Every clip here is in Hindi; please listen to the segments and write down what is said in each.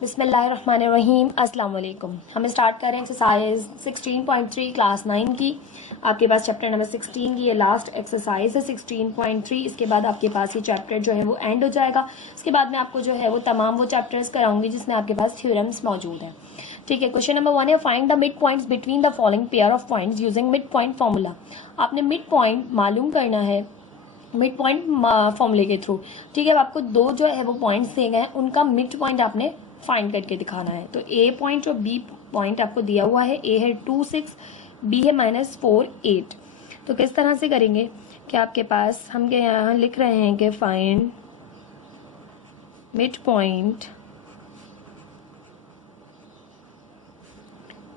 बिस्मिल्लाहिर्रहमानिर्रहीम अस्सलाम वालेकुम। हम स्टार्ट करें एक्सरसाइज 16.3 क्लास 9 की। आपके पास चैप्टर नंबर 16 की ये लास्ट एक्सरसाइज है 16.3। इसके बाद आपके पास ये चैप्टर जो है वो एंड हो जाएगा। इसके बाद मैं आपको जो है वो तमाम वो चैप्टर्स कराऊंगी जिसमें आपके पास थ्योरम्स मौजूद हैं। ठीक है, क्वेश्चन नंबर 1 है find the mid points between the following pair of points using mid point formula. आपने मिड पॉइंट मालूम करना है मिड पॉइंट फॉर्मूले के थ्रू। ठीक है, अब आपको दो जो है वो पॉइंट्स दिए गए हैं, उनका मिड पॉइंट आपने फाइंड करके दिखाना है। तो ए पॉइंट और बी पॉइंट आपको दिया हुआ है, ए है 2 6, बी है -4 8। तो किस तरह से करेंगे कि आपके पास हम के यहाँ लिख रहे हैं कि find mid point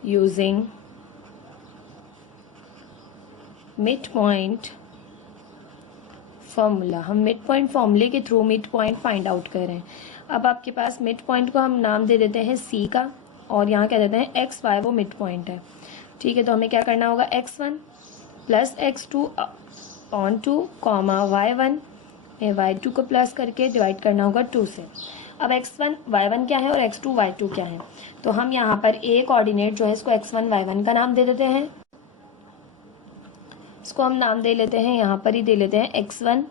using mid point formula. हम मिड पॉइंट फॉर्मूले के through mid point find out कर रहे हैं। अब आपके पास मिड पॉइंट को हम नाम दे देते हैं सी का, और यहाँ क्या देते हैं एक्स वाई, वो मिड पॉइंट है। ठीक है, तो हमें क्या करना होगा x1 plus x2 on 2 comma y1 में y2 को प्लस करके डिवाइड करना होगा 2 से। अब x1 y1 क्या है और x2 y2 क्या है, तो हम यहाँ पर a कोऑर्डिनेट जो है इसको x1 y1 का नाम दे देते हैं। इसको हम नाम दे लेते हैं, यहाँ पर ही दे लेते हैं x1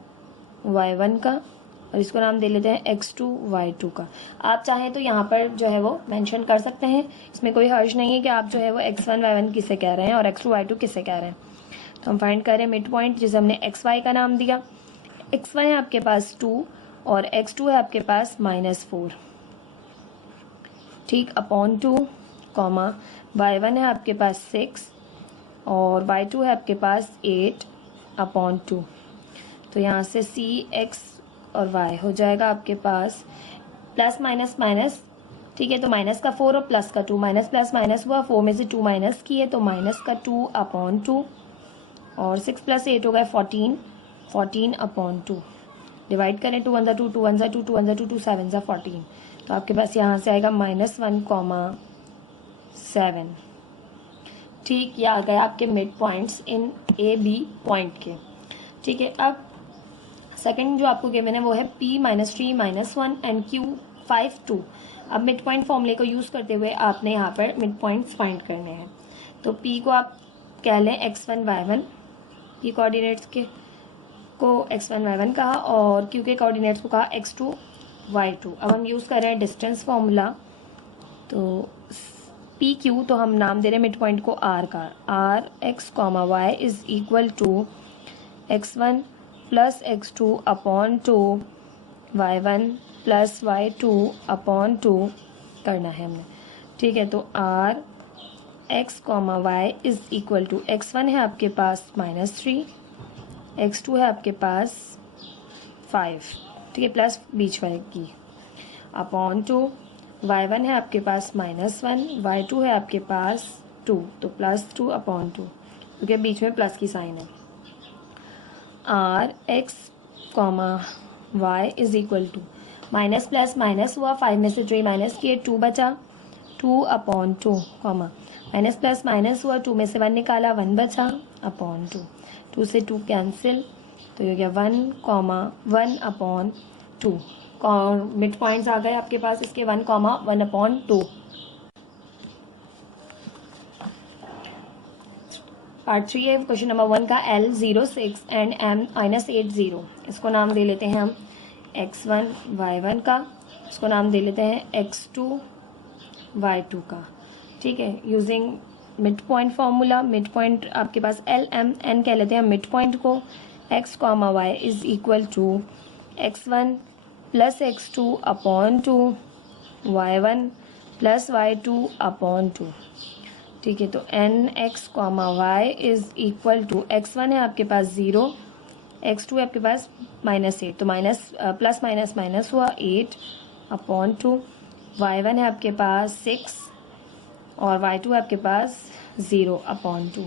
y1 का, और इसको नाम दे लेते हैं x2 y2 का। आप चाहें तो यहाँ पर जो है वो मेंशन कर सकते हैं, इसमें कोई हर्ज नहीं है कि आप जो है वो x1 y1 किसे कह रहे हैं और x2 y2 किसे कह रहे हैं। तो हम फाइंड करें मिड पॉइंट जिसे हमने xy का नाम दिया। xy है आपके पास 2 और x2 है आपके पास -4, ठीक, अपॉन 2 कॉमा y1 है आपके पास 6 और y2 है आपके पास 8 अपॉन 2। तो यहाँ से c x और y हो जाएगा आपके पास प्लस माइनस माइनस। ठीक है, तो माइनस का 4 और प्लस का 2, माइनस प्लस माइनस हुआ, 4 में से 2 माइनस किए तो माइनस का 2 अपॉन 2, और 6 प्लस 8 हो गया 14, 14 अपॉन 2। डिवाइड करें 2 1 2, 2 1 2, 2 1 2, 2 7 14। तो आपके पास यहाँ से आएगा -1 कॉमा 7। ठीक, ये आ गया आपके मिड पॉइंट्स इन ए बी पॉइंट के। ठीक है, अब सेकंड जो आपको गिवन है वो है p -3 -1 एंड q 5 2। अब मिड पॉइंट फॉर्मूले को यूज़ करते हुए आपने यहाँ पर मिड पॉइंट्स फाइंड करने हैं। तो p को आप कह लें x1 y1, p कोऑर्डिनेट्स के को x1 y1 कहा और q के कोऑर्डिनेट्स को कहा x2 y2। अब हम यूज़ कर रहे हैं डिस्टेंस फॉर्मूला। तो पी क्यू, तो हम नाम दे रहे हैं मिड पॉइंट को r का, R X comma Y is equal to x1 plus x2 upon 2 y1 plus y2 upon 2 करना है हमने। ठीक है, तो r x comma Y is equal to x1 है आपके पास -3, x2 है आपके पास 5, ठीक है, प्लस बीच वाले की, अपॉन 2 y1 है आपके पास -1, y2 है आपके पास 2, तो +2 अपॉन 2, क्योंकि बीच में प्लस की साइन है। R X comma Y is equal to minus plus minus हुआ, 5 में से 3 माइनस किए 2 बचा, 2 upon 2 comma minus plus minus हुआ, 2 में से 1 निकाला 1 बचा अपॉन 2, 2 से 2 कैंसिल, तो ये हो गया 1 कॉमा 1 अपॉन 2। मिड पॉइंट्स आ गए आपके पास इसके 1 कॉमा 1 अपॉन 2। पार्ट 3 है क्वेश्चन नंबर 1 का, L 06 एंड M -80। इसको नाम दे लेते हैं हम x1 y1 का, इसको नाम दे लेते हैं x2 y2 का। ठीक है, using mid point formula. Mid point आपके पास L M N कह लेते हैं मिड पॉइंट को, x comma y is equal to x1 plus x2 upon 2 y1 plus y2 upon 2। ठीक है, तो N X comma Y is equal to x1 है आपके पास 0, x2 है आपके पास -8, तो माइनस प्लस माइनस माइनस हुआ 8 अपॉन 2, y1 है आपके पास 6 और y2 है आपके पास 0 अपॉन 2।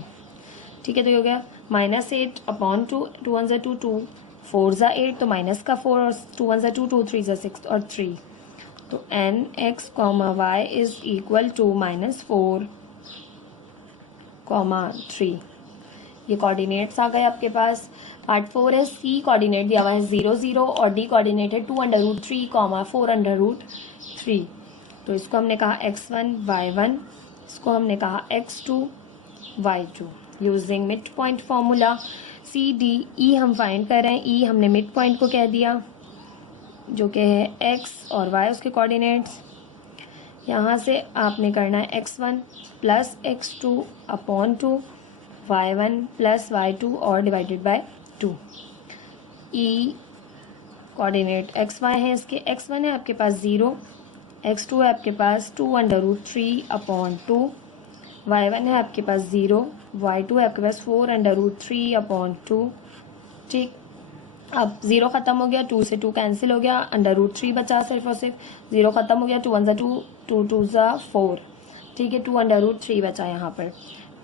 ठीक है, तो ये हो गया -8 अपॉन 2, 2 1 2, 2 4 8, तो माइनस का 4 और 2 1 2, 2 3 6 और 3, तो N X comma Y is equal to -4 comma 3। ये कोऑर्डिनेट्स आ गए आपके पास। पार्ट 4 है, सी कोऑर्डिनेट दिया हुआ है 0 0 और डी कोऑर्डिनेट है 2√3 4√3। तो इसको हमने कहा x1 y1, इसको हमने कहा x2 y2। Using mid point formula C D E हम फाइंड कर रहे हैं। ई हमने मिड पॉइंट को कह दिया जो कि है x और y उसके कोऑर्डिनेट्स। यहाँ से आपने करना है x1 plus x2 upon 2, y1 plus y2 और divided by 2। E coordinate xy है, इसके x1 है आपके पास 0, x2 है आपके पास 2√3 अपॉन 2, y1 है आपके पास 0, y2 है आपके पास 4√3 अपॉन 2। ठीक, अब 0 ख़त्म हो गया, 2 से 2 कैंसिल हो गया, √3 बचा सिर्फ और सिर्फ, 0 ख़त्म हो गया, 2 1 2, 2 2 4। ठीक है, 2√3 बचा यहाँ पर।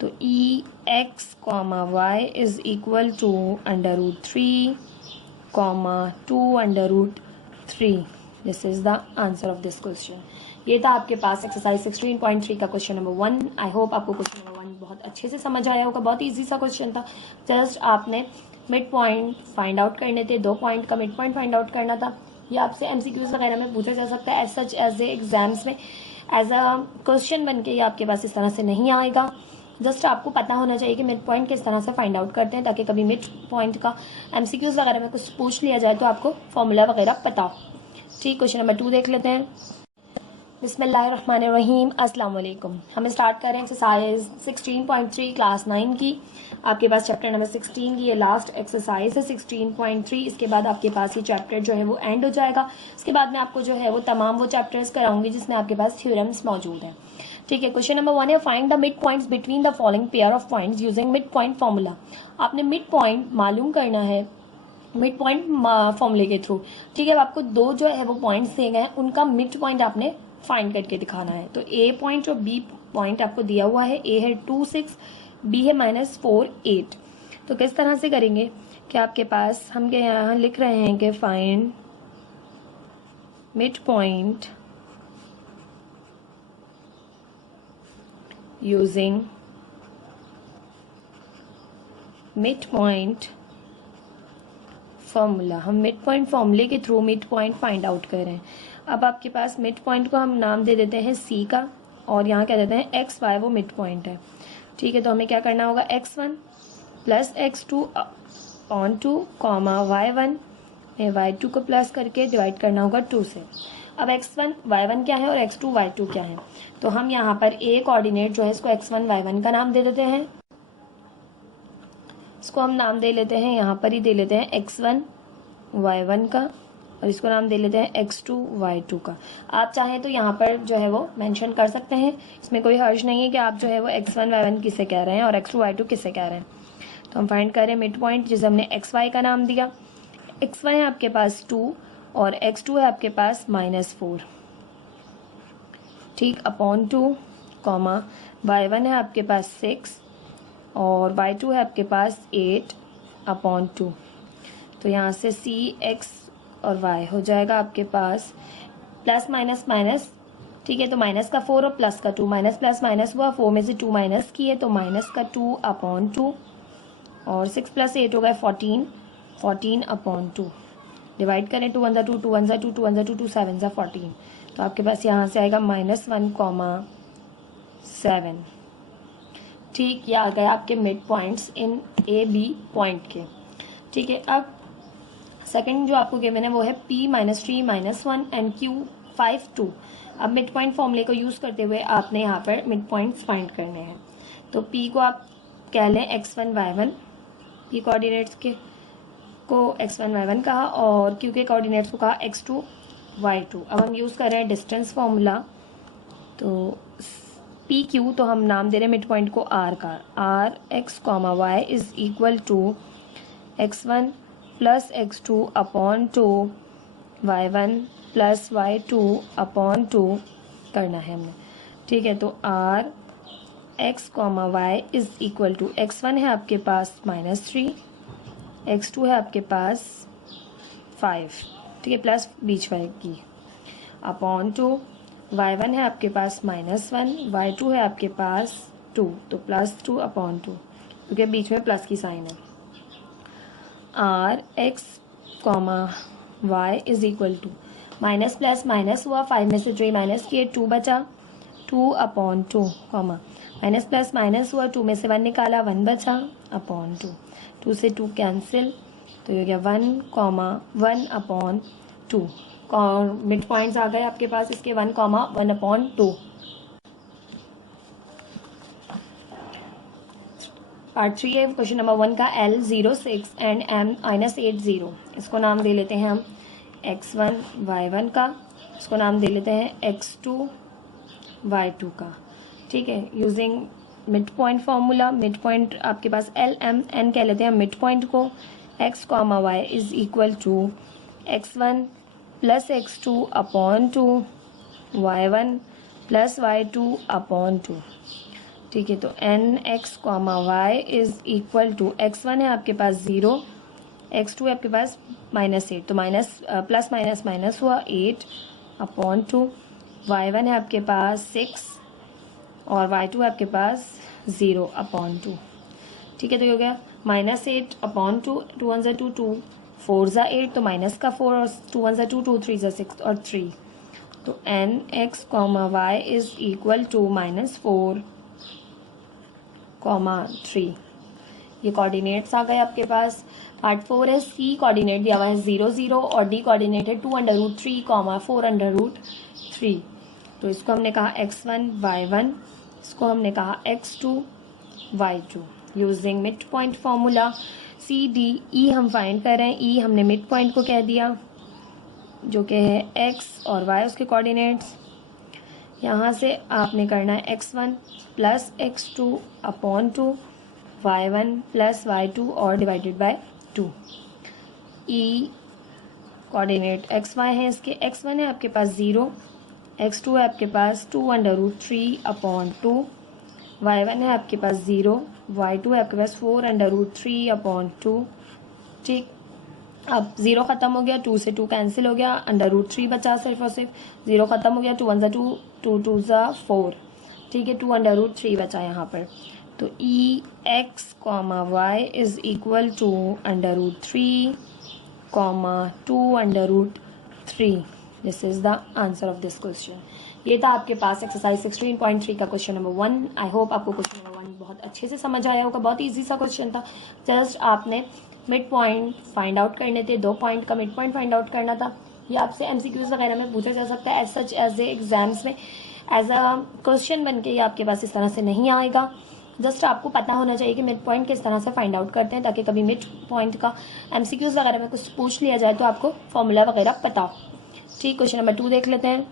तो ई x comma y is equal to √3 2√3। This is the answer of this question. ये था आपके पास एक्सरसाइज 16.3 का क्वेश्चन नंबर 1। आई होप आपको क्वेश्चन नंबर 1 बहुत अच्छे से समझ आया होगा। बहुत ईजी सा क्वेश्चन था। जस्ट आपने मिड पॉइंट फाइंड आउट करने थे, 2 पॉइंट का मिड पॉइंट फाइंड आउट करना था। ये आपसे एमसीक्यूज वगैरह में पूछा जा सकता है। As such as a exams में एज अ क्वेश्चन बन के ये आपके पास इस तरह से नहीं आएगा। जस्ट आपको पता होना चाहिए कि मिड पॉइंट किस तरह से फाइंड आउट करते हैं, ताकि कभी मिड पॉइंट का एमसीक्यूज वगैरह में कुछ पूछ लिया जाए तो आपको फॉर्मूला वगैरह पता हो। ठीक, क्वेश्चन नंबर 2 देख लेते हैं। बिस्मिल्लाहिर्रहमानिर्रहीम, अस्सलाम वालेकुम। हम स्टार्ट कर रहे हैं एक्सरसाइज 16.3 क्लास 9 की। आपके पास चैप्टर नंबर 16 की ये लास्ट एक्सरसाइज है 16.3। इसके बाद आपके पास ये चैप्टर जो है वो एंड हो जाएगा। इसके बाद मैं आपको जो है वो तमाम वो चैप्टर्स कराऊंगी जिसमें आपके पास थ्योरम्स मौजूद हैं। ठीक है, क्वेश्चन नंबर 1 है find the mid points between the following pair of points using mid point formula. आपने मिड पॉइंट मालूम करना है मिड पॉइंट फॉर्मूले के थ्रू। ठीक है, अब आपको 2 जो है वो पॉइंट्स दिए गए हैं, उनका मिड पॉइंट आपने फाइंड करके दिखाना है। तो ए पॉइंट और बी पॉइंट आपको दिया हुआ है। ए है 2 6, बी है -4 8। तो किस तरह से करेंगे कि आपके पास हम के यहाँ लिख रहे हैं कि find mid point using mid point formula. हम मिड पॉइंट फॉर्मूले के through mid point find out कर रहे हैं। अब आपके पास मिड पॉइंट को हम नाम दे देते हैं सी का, और यहाँ क्या देते हैं एक्स वाई, वो मिड पॉइंट है। ठीक है, तो हमें क्या करना होगा x1 plus x2 on 2 comma y1 में y2 को प्लस करके डिवाइड करना होगा 2 से। अब x1 y1 क्या है और x2 y2 क्या है, तो हम यहाँ पर a कोऑर्डिनेट जो है इसको x1 y1 का नाम दे देते हैं। इसको हम नाम दे लेते हैं, यहाँ पर ही दे लेते हैं x1 y1 का, और इसको नाम दे लेते हैं x2 y2 का। आप चाहें तो यहाँ पर जो है वो मेंशन कर सकते हैं, इसमें कोई हर्ज नहीं है कि आप जो है वो x1 y1 किसे कह रहे हैं और x2 y2 किसे कह रहे हैं। तो हम फाइंड कर रहे हैं मिड पॉइंट जिसे हमने xy का नाम दिया। xy है आपके पास 2 और x2 है आपके पास -4। ठीक, अपॉन 2 कॉमा y1 है आपके पास 6 और y2 है आपके पास 8 अपॉन 2। तो यहाँ से सी एक्स और y हो जाएगा आपके पास प्लस माइनस माइनस। ठीक है, तो माइनस का 4 और प्लस का 2, माइनस प्लस माइनस हुआ, 4 में से 2 माइनस किए तो माइनस का 2 अपॉन 2, और 6 + 8 हो गए 14, 14 अपॉन 2। डिवाइड करें 2 1 2, 2 1 2, 2 1 2, 2 7 14। तो आपके पास यहाँ से आएगा -1,7। ठीक, ये आ गया आपके मिड पॉइंट्स इन ए बी पॉइंट के। ठीक है, अब सेकंड जो आपको गिवन है वो है P -3 -1 एंड Q 5 2। अब मिड पॉइंट फॉर्मूले को यूज़ करते हुए आपने यहाँ पर मिड पॉइंट्स फाइंड करने हैं। तो P को आप कह लें x1 y1, P कोऑर्डिनेट्स के को x1 y1 कहा, और Q के कोऑर्डिनेट्स को कहा x2 y2। अब हम यूज़ कर रहे हैं डिस्टेंस फॉर्मूला। तो PQ तो हम नाम दे रहे हैं मिड पॉइंट को R का। R x, y is equal to x1 plus x2 upon 2 y1 plus y2 upon 2 करना है हमने। ठीक है, तो R x, y is equal to x1 है आपके पास -3, x2 है आपके पास 5। ठीक है, प्लस बीच वाले की अपॉन 2, y1 है आपके पास -1, y2 है आपके पास 2, तो +2 अपॉन 2, क्योंकि बीच में प्लस की साइन है। R x, y is equal to, minus plus minus हुआ, 5 में से 3 माइनस किए, 2 बचा, 2/2 कॉमा, माइनस प्लस माइनस हुआ, 2 में से 1 निकाला, 1 बचा अपॉन 2, 2 से 2 कैंसिल, तो ये हो गया 1/1/2। मिड पॉइंट्स आ गए आपके पास इसके 1/1/2। पार्ट 3 है क्वेश्चन नंबर 1 का, L06 एंड M-80, इसको नाम दे लेते हैं हम x1 y1 का, इसको नाम दे लेते हैं x2 y2 का। ठीक है, using mid point formula, mid point आपके पास LMN कह लेते हैं मिड पॉइंट को, x, y is equal to x1 plus x2/2 y1 plus y2/2। ठीक है, तो nx, y is equal to x1 है आपके पास 0, x2 है आपके पास -8, तो प्लस माइनस माइनस हुआ 8/2, y1 है आपके पास 6 और y2 है आपके पास 0/2। ठीक है, तो ये हो गया -8/2, 2 1 2, 2 4 8, तो माइनस का 4 और 2 1 2, 2 3 6 और 3, तो nx, y is equal to -4,3। ये कोऑर्डिनेट्स आ गए आपके पास। पार्ट 4 है, सी कोऑर्डिनेट दिया हुआ है 0 0 और डी कोऑर्डिनेट है 2√3, 4√3। तो इसको हमने कहा x1 y1, इसको हमने कहा x2 y2। Using mid point formula C D E हम फाइंड कर रहे हैं। ई हमने मिड पॉइंट को कह दिया जो कि है x और y उसके कोऑर्डिनेट्स। यहाँ से आपने करना है x1 plus x2/2 y1 plus y2 और divided by 2। E coordinate x y है इसके, x1 है आपके पास 0, x2 है आपके पास 2√3/2, y1 है आपके पास 0, y2 है आपके पास 4√3/2। ठीक, अब 0 ख़त्म हो गया, 2 से 2 कैंसिल हो गया, √3 बचा सिर्फ और सिर्फ, 0 ख़त्म हो गया, 2 1 2, 2 2 4। ठीक है, 2√3 बचा यहाँ पर। तो E x, y is equal to √3, 2√3। This is the answer of this question. ये था आपके पास एक्सरसाइज 16.3 का क्वेश्चन नंबर 1। आई होप आपको क्वेश्चन नंबर 1 बहुत अच्छे से समझ आया होगा। बहुत ईजी सा क्वेश्चन था, जस्ट आपने मिड पॉइंट फाइंड आउट करने थे, 2 पॉइंट का मिड पॉइंट फाइंड आउट करना था। ये आपसे MCQs वगैरह में पूछा जा सकता है, as such as a exams में एज अ क्वेश्चन बन के ये आपके पास इस तरह से नहीं आएगा। जस्ट आपको पता होना चाहिए कि मिड पॉइंट किस तरह से फाइंड आउट करते हैं, ताकि कभी मिड पॉइंट का MCQs वगैरह में कुछ पूछ लिया जाए तो आपको फॉर्मूला वगैरह पता हो। ठीक, क्वेश्चन नंबर 2 देख लेते हैं।